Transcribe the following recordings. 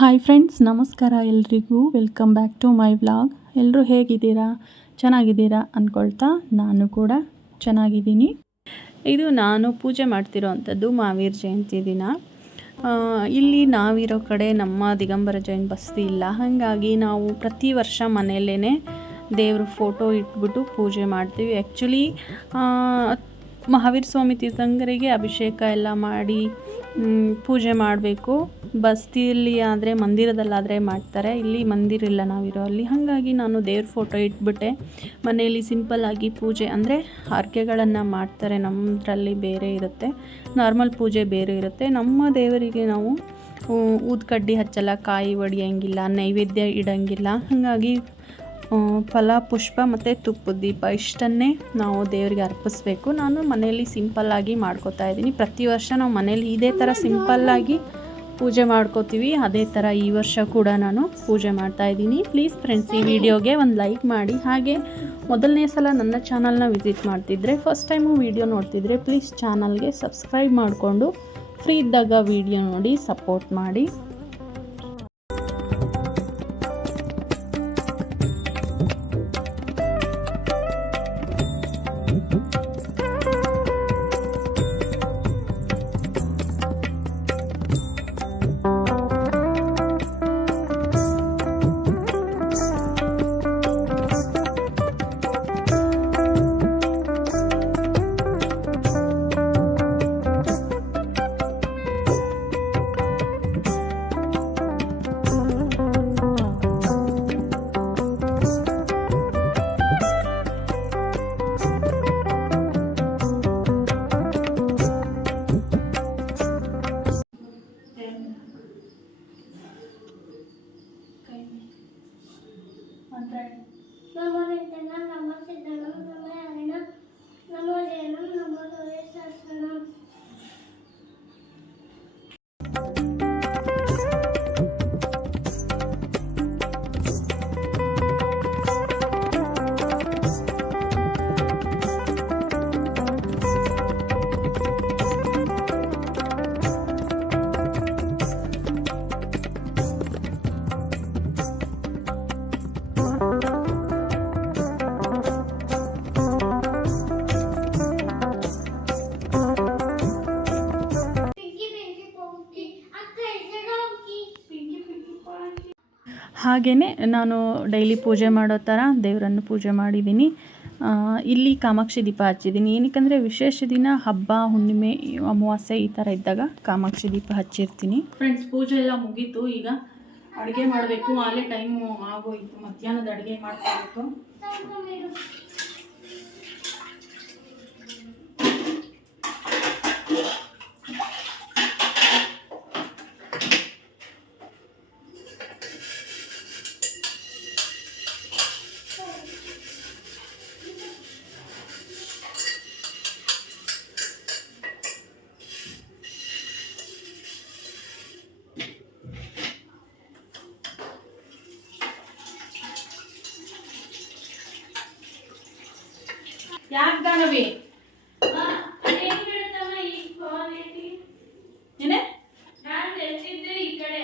Hi friends, ನಮಸ್ಕಾರ ಎಲ್ರಿಗೂ. Welcome back to my vlog. ಎಲ್ಲರೂ ಹೇಗಿದ್ದೀರಾ? ಚೆನ್ನಾಗಿದ್ದೀರಾ ಅಂದ್ಕೊಳ್ತಾ ನಾನು ಕೂಡ ಚೆನ್ನಾಗಿದ್ದೀನಿ. ಇದು ನಾನು ಪೂಜೆ ಮಾಡ್ತಿರೋ ಅಂಥದ್ದು ಮಹಾವೀರ ಜಯಂತಿ ದಿನ. ಇಲ್ಲಿ ನಾವಿರೋ ಕಡೆ ನಮ್ಮ ದಿಗಂಬರ ಜೈನ್ ಬಸ್ತಿ ಇಲ್ಲ, ಹಾಗಾಗಿ ನಾವು ಪ್ರತಿ ವರ್ಷ ಮನೆಯಲ್ಲೇ ದೇವ್ರ ಫೋಟೋ ಇಟ್ಬಿಟ್ಟು ಪೂಜೆ ಮಾಡ್ತೀವಿ. ಆ್ಯಕ್ಚುಲಿ ಮಹಾವೀರ ಸ್ವಾಮಿ ತೀರ್ಥಂಕರಿಗೆ ಅಭಿಷೇಕ ಎಲ್ಲ ಮಾಡಿ ಪೂಜೆ ಮಾಡಬೇಕು. ಬಸ್ತಿಯಲ್ಲಿ ಆದರೆ ಮಂದಿರದಲ್ಲಾದರೆ ಮಾಡ್ತಾರೆ, ಇಲ್ಲಿ ಮಂದಿರ ಇಲ್ಲ ನಾವಿರೋ ಅಲ್ಲಿ. ಹಾಗಾಗಿ ನಾನು ದೇವ್ರ ಫೋಟೋ ಇಟ್ಬಿಟ್ಟೆ ಮನೆಯಲ್ಲಿ ಸಿಂಪಲ್ಲಾಗಿ ಪೂಜೆ ಅಂದರೆ ಹರಕೆಗಳನ್ನು ಮಾಡ್ತಾರೆ. ನಮ್ಮದ್ರಲ್ಲಿ ಬೇರೆ ಇರುತ್ತೆ, ನಾರ್ಮಲ್ ಪೂಜೆ ಬೇರೆ ಇರುತ್ತೆ. ನಮ್ಮ ದೇವರಿಗೆ ನಾವು ಊದ್ಕಡ್ಡಿ ಹಚ್ಚಲ್ಲ, ಕಾಯಿ ಒಡೆಯೋಂಗಿಲ್ಲ, ನೈವೇದ್ಯ ಇಡೋಂಗಿಲ್ಲ. ಹಾಗಾಗಿ ಫಲ, ಪುಷ್ಪ ಮತ್ತು ತುಪ್ಪದ ದೀಪ ಇಷ್ಟನ್ನೇ ನಾವು ದೇವರಿಗೆ ಅರ್ಪಿಸ್ಬೇಕು. ನಾನು ಮನೆಯಲ್ಲಿ ಸಿಂಪಲ್ಲಾಗಿ ಮಾಡ್ಕೋತಾ ಇದ್ದೀನಿ. ಪ್ರತಿ ವರ್ಷ ನಾವು ಮನೇಲಿ ಇದೇ ಥರ ಸಿಂಪಲ್ಲಾಗಿ ಪೂಜೆ ಮಾಡ್ಕೋತೀವಿ. ಅದೇ ಥರ ಈ ವರ್ಷ ಕೂಡ ನಾನು ಪೂಜೆ ಮಾಡ್ತಾಯಿದ್ದೀನಿ. ಪ್ಲೀಸ್ ಫ್ರೆಂಡ್ಸ್, ಈ ವಿಡಿಯೋಗೆ ಒಂದು ಲೈಕ್ ಮಾಡಿ. ಹಾಗೆ ಮೊದಲನೇ ಸಲ ನನ್ನ ಚಾನಲ್ನ ವಿಸಿಟ್ ಮಾಡ್ತಿದ್ರೆ, ಫಸ್ಟ್ ಟೈಮು ವಿಡಿಯೋ ನೋಡ್ತಿದ್ರೆ ಪ್ಲೀಸ್ ಚಾನಲ್ಗೆ ಸಬ್ಸ್ಕ್ರೈಬ್ ಮಾಡಿಕೊಂಡು ಫ್ರೀ ಇದ್ದಾಗ ವಿಡಿಯೋ ನೋಡಿ ಸಪೋರ್ಟ್ ಮಾಡಿ. ಹಾಗೆಯೇ ನಾನು ಡೈಲಿ ಪೂಜೆ ಮಾಡೋ ಥರ ದೇವರನ್ನು ಪೂಜೆ ಮಾಡಿದ್ದೀನಿ. ಇಲ್ಲಿ ಕಾಮಾಕ್ಷಿ ದೀಪ ಹಚ್ಚಿದ್ದೀನಿ. ಏನಕ್ಕಂದರೆ ವಿಶೇಷ ದಿನ, ಹಬ್ಬ, ಹುಣ್ಣಿಮೆ, ಅಮಾವಾಸ್ಯೆ ಈ ಥರ ಇದ್ದಾಗ ಕಾಮಾಕ್ಷಿ ದೀಪ ಹಚ್ಚಿರ್ತೀನಿ. ಫ್ರೆಂಡ್ಸ್, ಪೂಜೆ ಎಲ್ಲ ಮುಗೀತು. ಈಗ ಅಡುಗೆ ಮಾಡಬೇಕು. ಆಲೇ ಟೈಮು ಆಗೋಯಿತು, ಮಧ್ಯಾಹ್ನದ ಅಡುಗೆ ಮಾಡ್ಕೋಬೇಕು. ಯಾಕೆ ದಾನವಿ ಏನೇ ಈ ಕಡೆ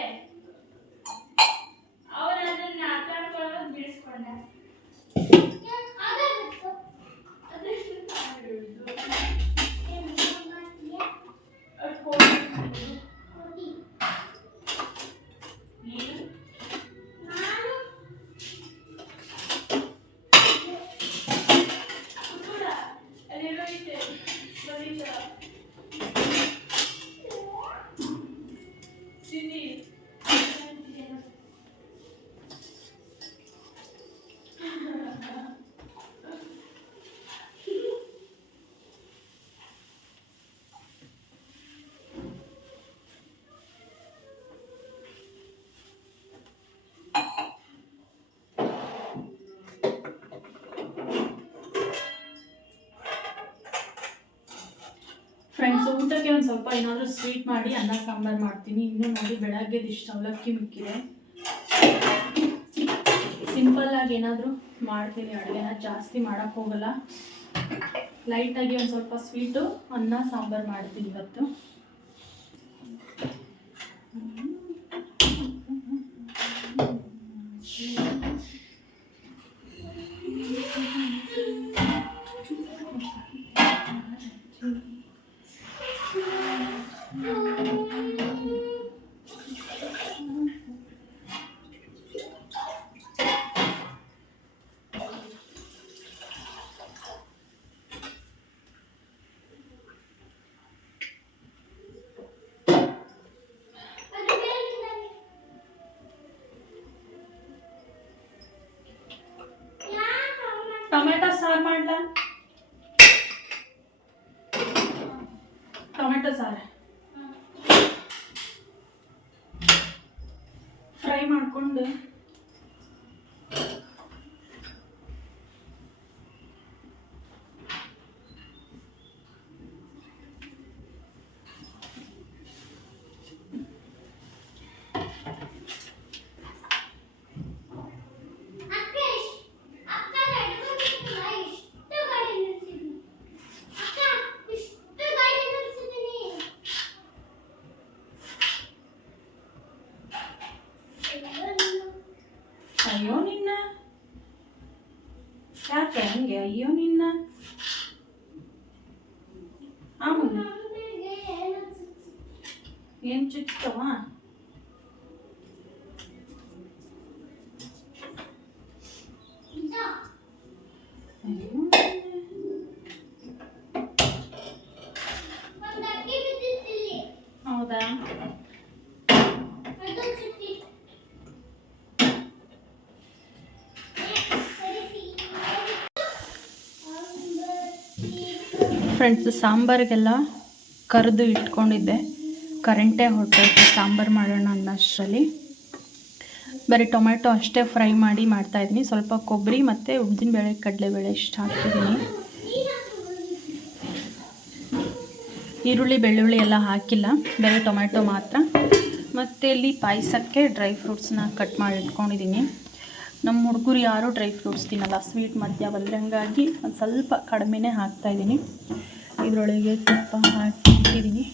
ಫ್ರೆಂಡ್ಸ್, ಊಟಕ್ಕೆ ಒಂದು ಸ್ವಲ್ಪ ಏನಾದರೂ ಸ್ವೀಟ್ ಮಾಡಿ ಅನ್ನ ಸಾಂಬಾರು ಮಾಡ್ತೀನಿ. ಇನ್ನೂ ನೋಡಿ ಬೆಳಗ್ಗೆದು ಇಷ್ಟು ಅವಲಕ್ಕಿ ಮಿಕ್ಕಿದೆ. ಸಿಂಪಲ್ಲಾಗಿ ಏನಾದರೂ ಮಾಡ್ತೀನಿ ಅಡುಗೆನ, ಜಾಸ್ತಿ ಮಾಡೋಕ್ಕೆ ಹೋಗಲ್ಲ. ಲೈಟಾಗಿ ಒಂದು ಸ್ವಲ್ಪ ಸ್ವೀಟು, ಅನ್ನ ಸಾಂಬಾರು ಮಾಡ್ತೀನಿ ಇವತ್ತು. ಟೊಮೆಟೊ ಸಾರು ಫ್ರೈ ಮಾಡಿಕೊಂಡು ಅಯ್ಯೋ ನಿನ್ನ ಯಾಕೆ ಹಂಗೆ ಅಯ್ಯೋ ನಿನ್ನ ಏನು ಚುಚ್ಚವ ಹೌದಾ ಫ್ರೆಂಡ್ಸ್, ಸಾಂಬಾರಿಗೆಲ್ಲ ಕರೆದು ಇಟ್ಕೊಂಡಿದ್ದೆ, ಕರೆಂಟೇ ಹೊರಟೋಯ್ತು. ಸಾಂಬಾರು ಮಾಡೋಣ ಅನ್ನೋಷ್ಟರಲ್ಲಿ ಬರೀ ಟೊಮೆಟೊ ಅಷ್ಟೇ ಫ್ರೈ ಮಾಡಿ ಮಾಡ್ತಾಯಿದ್ದೀನಿ. ಸ್ವಲ್ಪ ಕೊಬ್ಬರಿ ಮತ್ತು ಉದ್ದಿನಬೇಳೆ, ಕಡಲೆಬೇಳೆ ಇಷ್ಟು ಹಾಕ್ತಿದ್ದೀನಿ. ಈರುಳ್ಳಿ, ಬೆಳ್ಳುಳ್ಳಿ ಎಲ್ಲ ಹಾಕಿಲ್ಲ, ಬರೀ ಟೊಮೆಟೊ ಮಾತ್ರ. ಮತ್ತು ಇಲ್ಲಿ ಪಾಯಸಕ್ಕೆ ಡ್ರೈ ಫ್ರೂಟ್ಸ್ನ ಕಟ್ ಮಾಡಿ ಇಟ್ಕೊಂಡಿದ್ದೀನಿ. ನಮ್ಮ ಹುಡುಗರು ಯಾರೂ ಡ್ರೈ ಫ್ರೂಟ್ಸ್ ತಿನ್ನಲ್ಲ, ಸ್ವೀಟ್ ಮಧ್ಯ ಬಂದರೆ, ಹಂಗಾಗಿ ಒಂದು ಸ್ವಲ್ಪ ಕಡಿಮೆನೇ ಹಾಕ್ತಾಯಿದ್ದೀನಿ. ಇದರೊಳಗೆ ತುಪ್ಪ ಹಾಕಿಟ್ಟಿದ್ದೀನಿ.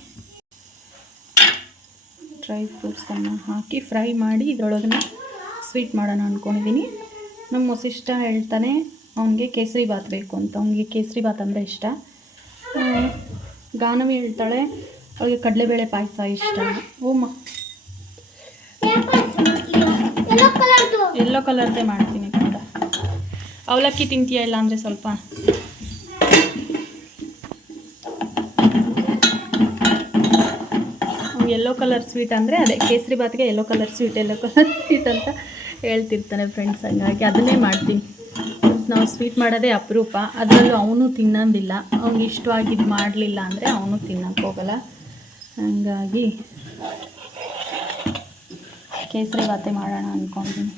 ಡ್ರೈ ಫ್ರೂಟ್ಸನ್ನು ಹಾಕಿ ಫ್ರೈ ಮಾಡಿ ಇದರೊಳಗನ್ನ ಸ್ವೀಟ್ ಮಾಡೋಣ ಅಂದ್ಕೊಂಡಿದ್ದೀನಿ. ನಮ್ಮ ವಸಿಷ್ಠ ಹೇಳ್ತಾನೆ ಅವನಿಗೆ ಕೇಸರಿ ಬಾತ್ ಬೇಕು ಅಂತ. ಅವನಿಗೆ ಕೇಸರಿ ಬಾತ್ ಅಂದರೆ ಇಷ್ಟ. ಗಾನವಿ ಹೇಳ್ತಾಳೆ ಅವಳಿಗೆ ಕಡಲೆಬೇಳೆ ಪಾಯಸ ಇಷ್ಟ. ಓಮ್ಮ ಯೆಲ್ಲೋ ಕಲರ್ದೇ ಮಾಡ್ತೀನಿ ಕಂದ. ಅವಲಕ್ಕಿ ತಿಂತೀಯ ಇಲ್ಲ ಅಂದರೆ ಸ್ವಲ್ಪ ಯೆಲ್ಲೋ ಕಲರ್ ಸ್ವೀಟ್ ಅಂದರೆ ಅದೇ ಕೇಸರಿ ಬಾತ್ಗೆ ಯೆಲ್ಲೋ ಕಲರ್ ಸ್ವೀಟ್ ಅಂತ ಹೇಳ್ತಿರ್ತಾನೆ ಫ್ರೆಂಡ್ಸ್. ಹಂಗಾಗಿ ಅದನ್ನೇ ಮಾಡ್ತೀನಿ. ನಾವು ಸ್ವೀಟ್ ಮಾಡೋದೇ ಅಪರೂಪ. ಅದರಲ್ಲೂ ಅವನು ತಿನ್ನೋದಿಲ್ಲ. ಅವ್ನಿಗೆ ಇಷ್ಟವಾಗಿದ್ದು ಮಾಡಲಿಲ್ಲ ಅಂದರೆ ಅವನು ತಿನ್ನೋಕ್ಕೆ ಹೋಗಲ್ಲ. ಹಂಗಾಗಿ ಕೇಸರಿ ಬಾತೆ ಮಾಡೋಣ ಅಂದ್ಕೊಂಡಿದ್ದೀನಿ.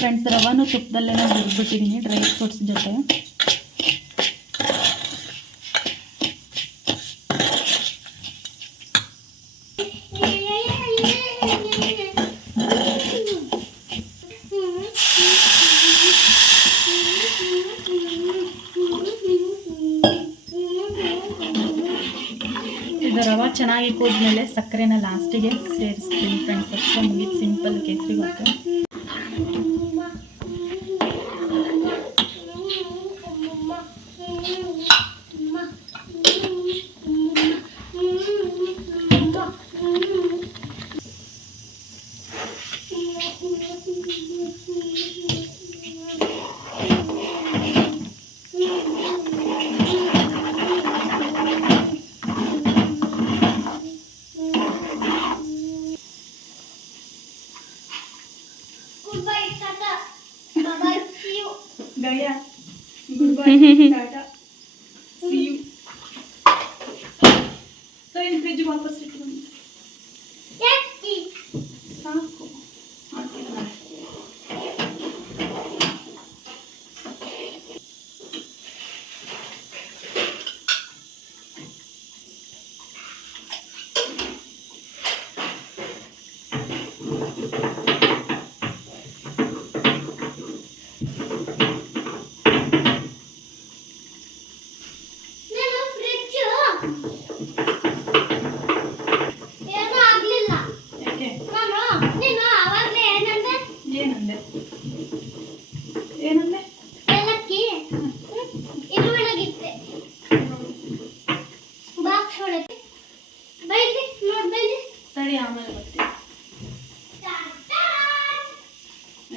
ಫ್ರೆಂಡ್ಸ್, ರವಾನು ತುಪ್ಪದಲ್ಲೇ ಬಿಟ್ಬಿಟ್ಟಿದ್ದೀನಿ ಡ್ರೈ ಫ್ರೂಟ್ಸ್ ಜೊತೆ. ಇದು ರವೆ ಚೆನ್ನಾಗಿ ಕೂದ್ಮೇಲೆ ಸಕ್ಕರೆನ ಲಾಸ್ಟಿಗೆ ಸೇರಿಸ್ತೀನಿ ಫ್ರೆಂಡ್ಸ್. ಅಷ್ಟೇ ಮುಗಿದು ಸಿಂಪಲ್ ಕೇಸರಿ ಬಾತು. गया good bye tata see you तो इन फ्रिज वापस इಟ್ಟು ಯಾಕೆ ಸಾಕು ಹಾಕಿಲ್ಲ.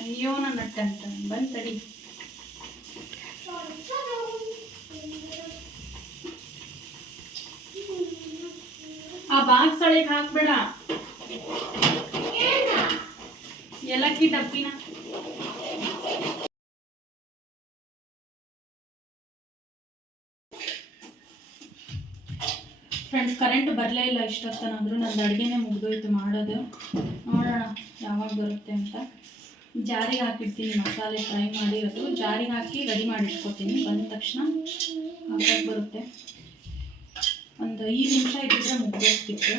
ಅಯ್ಯೋ ನನ್ನ ಬಂದು ತಡಿ. ಬಾಕ್ಸ್ ಒಳಗೆ ಹಾಕ್ಬೇಡ, ಏಲಕ್ಕಿ ಡಬ್ಬಿನ. ಫ್ರೆಂಡ್ಸ್, ಕರೆಂಟ್ ಬರಲೇ ಇಲ್ಲ ಇಷ್ಟೊತ್ತನಾದರೂ. ನಂದು ಅಡುಗೆನೇ ಮುಗಿದೋಯ್ತು ಮಾಡೋದು. ನೋಡೋಣ ಯಾವಾಗ ಬರುತ್ತೆ ಅಂತ. ಜಾರಿಗೆ ಹಾಕಿರ್ತೀನಿ, ಮಸಾಲೆ ಫ್ರೈ ಮಾಡಿರೋದು ಜಾರಿಗೆ ಹಾಕಿ ರೆಡಿ ಮಾಡಿ ಇಟ್ಕೊತೀನಿ. ಬಂದ ತಕ್ಷಣ ಹಾಕಕ್ಕೆ ಬರುತ್ತೆ. ಒಂದು 5 ನಿಮಿಷ ಇದ್ದಿದ್ರೆ ಮುಗಿದೋಗ್ತಿತ್ತು.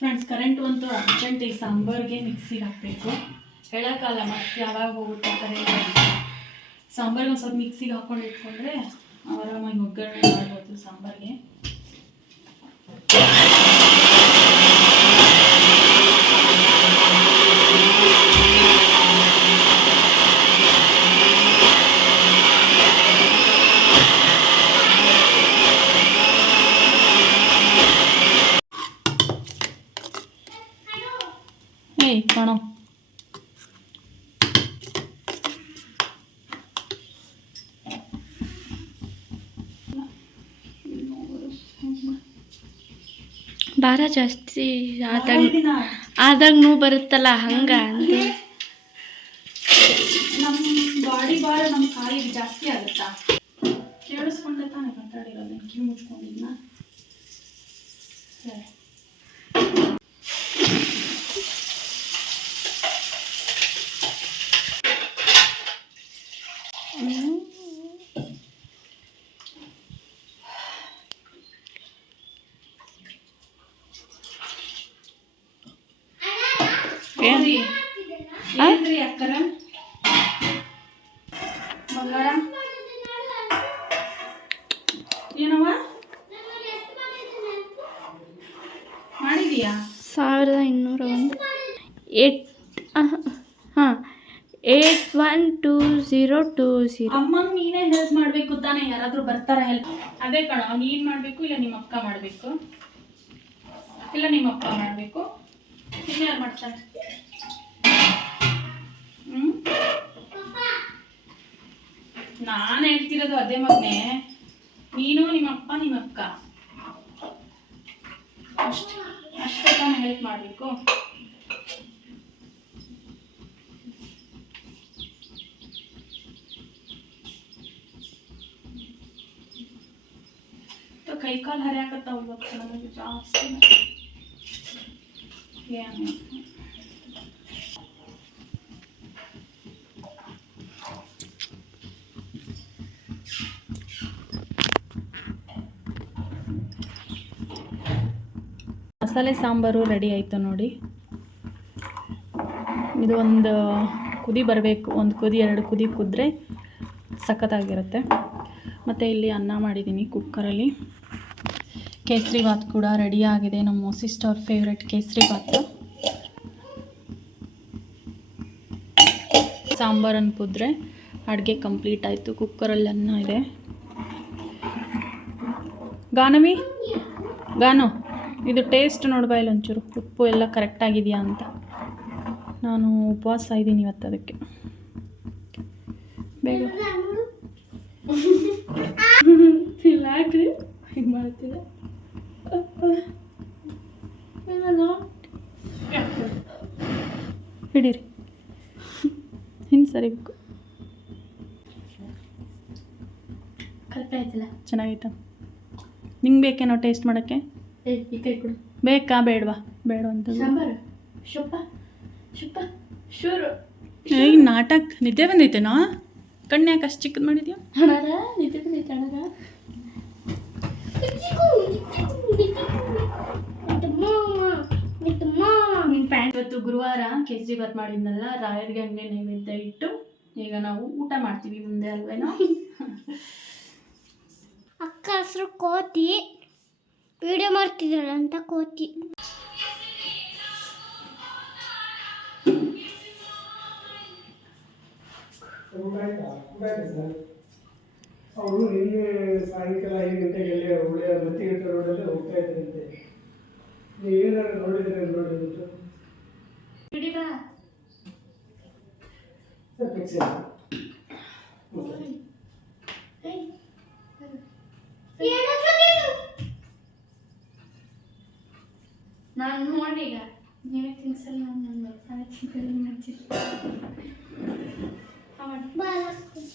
ಫ್ರೆಂಡ್ಸ್, ಕರೆಂಟ್ ಅಂತೂ ಅರ್ಜೆಂಟ್. ಈ ಸಾಂಬಾರಿಗೆ ಮಿಕ್ಸಿಗೆ ಹಾಕಬೇಕು. ಹೇಳೋಕ್ಕಲ್ಲ ಮತ್ತೆ ಯಾವಾಗ ಹೋಗುತ್ತೆ ಕರೆಂಟ್. ಸಾಂಬಾರಿಗೆ ಒಂದು ಸ್ವಲ್ಪ ಮಿಕ್ಸಿಗೆ ಹಾಕ್ಕೊಂಡು ಇಟ್ಕೊಂಡ್ರೆ ಆರಾಮಾಗಿ ಒಗ್ಗರಣೆ ಮಾಡ್ಬೋದು ಸಾಂಬಾರಿಗೆ. ಕಣೋ, ಭಾರ ಜಾಸ್ತಿ ಆದಾಗ ನೋವು ಬರುತ್ತಲ್ಲ, ಹಂಗ ಅಂತ. ನಮ್ಮ ಬಾಡಿ ಭಾರ ನಮ್ಮ ಕಾಲಿಗೆ ಜಾಸ್ತಿ ಆಗುತ್ತಾ? ಕೇಳಿಸ್ಕೊಂಡೆ ತಾನೆ ಮಾತಾಡಿರೋದು, ಕಿವಿ ಮುಚ್ಕೊಂಡಿದ್ನ. ಸರಿ, ಏನ್ರಿ ಅಕ್ಕರ ಬಂಗಾರ ಏನವ ಮಾಡಿದೀಯಾ? 1201 812020. ಅಮ್ಮಂಗೆ ನೀನೇ ಹೆಲ್ಪ್ ಮಾಡಬೇಕು ತಾನೇ. ಯಾರಾದರೂ ಬರ್ತಾರ ಹೆಲ್ಪ್? ಅದೇ ಕಣ, ನೀನು ಮಾಡಬೇಕು, ಇಲ್ಲ ನಿಮ್ಮ ಅಕ್ಕ ಮಾಡಬೇಕು, ಇಲ್ಲ ನಿಮ್ಮ ಅಪ್ಪ ಮಾಡಬೇಕು. ಇನ್ಯಾರು ಮಾಡ್ತಾರೆ? ನಾನು ಹೇಳ್ತಿರೋದು ಅದೇ ಮಗನೇ. ನೀನು, ನಿಮ್ಮ ಅಪ್ಪ, ನಿಮ್ಮ ಅಕ್ಕ ಅಷ್ಟೇ ತಾನೇ ಹೆಲ್ಪ್ ಮಾಡಬೇಕು. ಕೈಕಾಲು ಹರಿಯಾಕತ್ತಾವ ಇವತ್ತು ನನಗೆ ಜಾಸ್ತಿ. ಏನು ಮಸಾಲೆ ಸಾಂಬಾರು ರೆಡಿ ಆಯಿತು ನೋಡಿ. ಇದು ಒಂದು ಕುದಿ ಬರಬೇಕು. 1 ಕುದಿ 2 ಕುದಿ ಕುದ್ರೆ ಸಖತ್ತಾಗಿರುತ್ತೆ. ಮತ್ತು ಇಲ್ಲಿ ಅನ್ನ ಮಾಡಿದ್ದೀನಿ ಕುಕ್ಕರಲ್ಲಿ. ಕೇಸರಿ ಬಾತ್ ಕೂಡ ರೆಡಿ ಆಗಿದೆ. ನಮ್ಮ ಸಿಸ್ಟರ್ ಫೇವ್ರೆಟ್ ಕೇಸರಿ ಬಾತ್. ಸಾಂಬಾರನ್ನು ಕುದ್ರೆ ಅಡುಗೆ ಕಂಪ್ಲೀಟ್ ಆಯಿತು. ಕುಕ್ಕರಲ್ಲಿ ಅನ್ನ ಇದೆ. ಗಾನವಿ, ಗಾನು, ಇದು ಟೇಸ್ಟ್ ನೋಡ್ಬಾ ಇಲ್ಲ ಒಂಚೂರು, ಉಪ್ಪು ಎಲ್ಲ ಕರೆಕ್ಟಾಗಿದೆಯಾ ಅಂತ. ನಾನು ಉಪವಾಸ ಇದ್ದೀನಿ ಇವತ್ತು, ಅದಕ್ಕೆ ಬೇಗ ಇಲ್ಲ ಹಾಕ್ರಿ ಹಿಂಗೆ ಮಾಡ್ತಿದ್ದೆ. ಹಿಡೀರಿ, ಹಿಂಗೆ ಸರಿಬೇಕು. ಕರೆಕ್ಟ್ ಆಯ್ತಲ್ಲ? ಚೆನ್ನಾಗಿತ್ತು. ನಿಂಗೆ ಬೇಕೇನೋ ಟೇಸ್ಟ್ ಮಾಡೋಕ್ಕೆ? ಈ ಕೈ ಕೊಡು. ಬೇಕಾ ಬೇಡವಾ? ಬೇಡ ಅಂತ ಸಾಂಬಾರು ಶುಪ್ಪ ಶುಪ್ಪ ಶೂರು. ಈಗ ನಾಟಕ ನಿದ್ದೆ ಬಂದೈತೇನೋ? ಕಣ್ಣು ಯಾಕೆ ಅಷ್ಟು ಚಿಕ್ಕದು ಮಾಡಿದ್ಯಾ? ಅಣ್ಣಾರ ನಿದ್ದೆ ಬಂದೈತೆ ಅಣ್ಣಾರ. ಇವತ್ತು ಗುರುವಾರ ಕೇಸರಿ ಬಾತ್ ಮಾಡಿದ್ನಲ್ಲ, ರಾಯರಿಗೆ ಹಂಗೆ ನೈವೇದ್ಯ ಇಟ್ಟು ಈಗ ನಾವು ಊಟ ಮಾಡ್ತೀವಿ ಮುಂದೆ ಅಲ್ವೇನೋ. ಅಕ್ಕ ಹೆಸರು ಕೋತಿ, ವಿಡಿಯೋ ಮಾಡ್ತಿದ್ರಲ್ಲ ಅಂತ ಕೋತಿ. ಅವರು ನಿನ್ನೆ ಸಾಯಂಕಾಲ 5 ಗಂಟೆಗೆಲ್ಲೇ ಒಳ್ಳೆಯ ಮತ್ತಿಗಟ್ಟ ರೋಡಲ್ಲೇ ಹೋಗ್ತಾ ಇದ್ರಂತೆ. ನೀವು ಏನಾದ್ರು ನೋಡಿದ್ರೆ ನೋಡಿ ಬಿಟ್ಟು ಸರ್ ಫಿಕ್ಸ್ ನಾನು ನೋಡಿ ಈಗ ನೀವೇ ತಿನ್ಸಲ್ಲ ನಾನು ನಾನೇ ತಿನ್ಸಲ್ಲ ಮಾಡ್ತೀನಿ.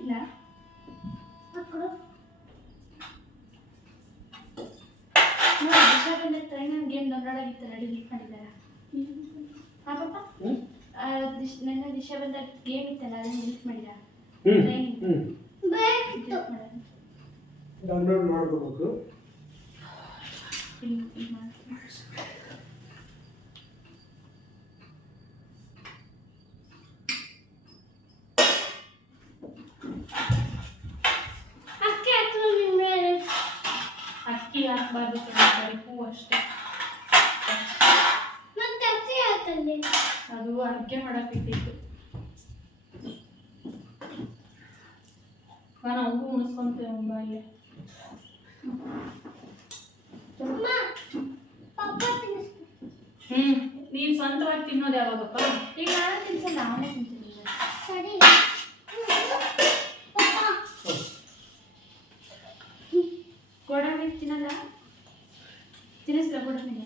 ಇಲ್ಲ ಟ್ರೈನ್ ಗೇಮ್ ಡೌನ್ಲೋಡ್ ಆಗಿತ್ತು ನೋಡಿ ಲಿಂಕ್ ಮಾಡಿದ್ದಾರಾ? ಹಾಂ ಪಾಪ ನನ್ನ ದಿಶಾ ಬಂದ ಗೇಮ್ ಇತ್ತಲ್ಲ ಅದನ್ನು ಲಿಂಕ್ ಮಾಡಿದ ಡೌನ್ಲೋಡ್ ಮಾಡ್ಕೋಬೇಕು. ಅಕ್ಕಿ ಹಾಕ್ಬಾರ್ದು ಬರೀ ಹೂವು ಅಷ್ಟೇ. ಅದು ಅಡುಗೆ ಮಾಡಕ್ಕಿಟ್ಟಿತ್ತು. ನಾನು ಅವ್ರಿಗೂ ಉಣಿಸ್ಕೊಂತೇವೆ ಬಾಯಿಲೆ. ನೀನು ಸ್ವಂತವಾಗಿ ತಿನ್ನೋದು ಯಾವಾಗಪ್ಪ? ಈಗ ನಾನು ತಿನ್ಸಲ್ಲ, ಅವನೇ ತಿಂತೀನಿ. ಸರಿ ಗೋಡಂಬಿ ತಿನ್ನಲ್ಲ? ತಿನ್ನಿಸ್ಲ ಗೋಡಂಬಿನ?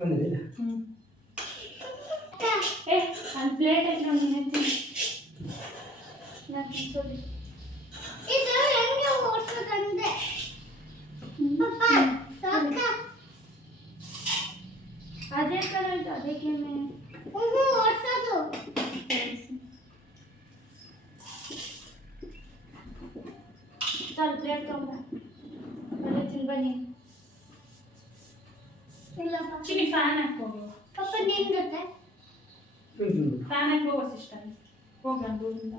ಬಂದಿಲ್ಲ ಏ ಒಂದು ಪ್ಲೇಟ್ ಐತೆ ನೋಡಿ ತಿನ್ನಿ. ನಾನು ತಿನ್ಸೋದು ಇದು ಹೆಂಗೆ ಓಡ್ಸೋದಂದೆ ಅದೇ ಕಡೆ ಆಯ್ತು ಅದಕ್ಕೆ ಓಡ್ಸೋದು ಚಲ್ ಪ್ಲೇಟ್ ತಗೊಂಬ ಅದೇ ತಿನ್ ಬನ್ನಿ. ಇಲ್ಲಪ್ಪ ಚಿನಿ ಫ್ಯಾನ್ ಹಾಕೋಗಿ ಪಪ್ಪ ನಿನ್ ಜೊತೆ ಫ್ಯಾನ್ ಹಾಕೋ ಸಿಸ್ಟ ಹೋಗ ದೂರಿಂದ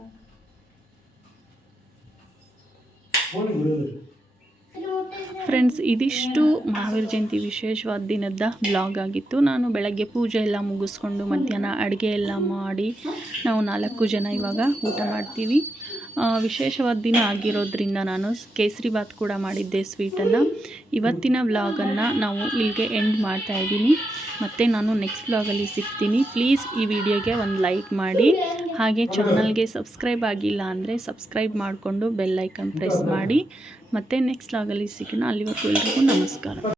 ಫೋನ್ ಬಿಡೋದು. ಫ್ರೆಂಡ್ಸ್, ಇದಿಷ್ಟು ಮಹಾವೀರ ಜಯಂತಿ ವಿಶೇಷವಾದ ದಿನದ ಬ್ಲಾಗ್ ಆಗಿತ್ತು. ನಾನು ಬೆಳಗ್ಗೆ ಪೂಜೆ ಎಲ್ಲ ಮುಗಿಸ್ಕೊಂಡು ಮಧ್ಯಾಹ್ನ ಅಡುಗೆ ಎಲ್ಲ ಮಾಡಿ ನಾವು 4 ಜನ ಇವಾಗ ಊಟ ಮಾಡ್ತೀವಿ. ವಿಶೇಷವಾದ ದಿನ ಆಗಿರೋದ್ರಿಂದ ನಾನು ಕೇಸರಿ ಬಾತ್ ಕೂಡ ಮಾಡಿದ್ದೆ ಸ್ವೀಟನ್ನು. ಇವತ್ತಿನ ವ್ಲಾಗನ್ನು ನಾವು ಇಲ್ಲಿಗೆ ಎಂಡ್ ಮಾಡ್ತಾ ಇದ್ದೀನಿ. ಮತ್ತು ನಾನು ನೆಕ್ಸ್ಟ್ ವ್ಲಾಗಲ್ಲಿ ಸಿಗ್ತೀನಿ. ಪ್ಲೀಸ್ ಈ ವಿಡಿಯೋಗೆ ಒಂದು ಲೈಕ್ ಮಾಡಿ, ಹಾಗೆ ಚಾನಲ್ಗೆ ಸಬ್ಸ್ಕ್ರೈಬ್ ಆಗಿಲ್ಲ ಅಂದರೆ ಸಬ್ಸ್ಕ್ರೈಬ್ ಮಾಡಿಕೊಂಡು ಬೆಲ್ ಐಕನ್ ಪ್ರೆಸ್ ಮಾಡಿ. ಮತ್ತು ನೆಕ್ಸ್ಟ್ ವ್ಲಾಗಲ್ಲಿ ಸಿಗೋಣ. ಅಲ್ಲಿವರೆಗೂ ಎಲ್ರಿಗೂ ನಮಸ್ಕಾರ.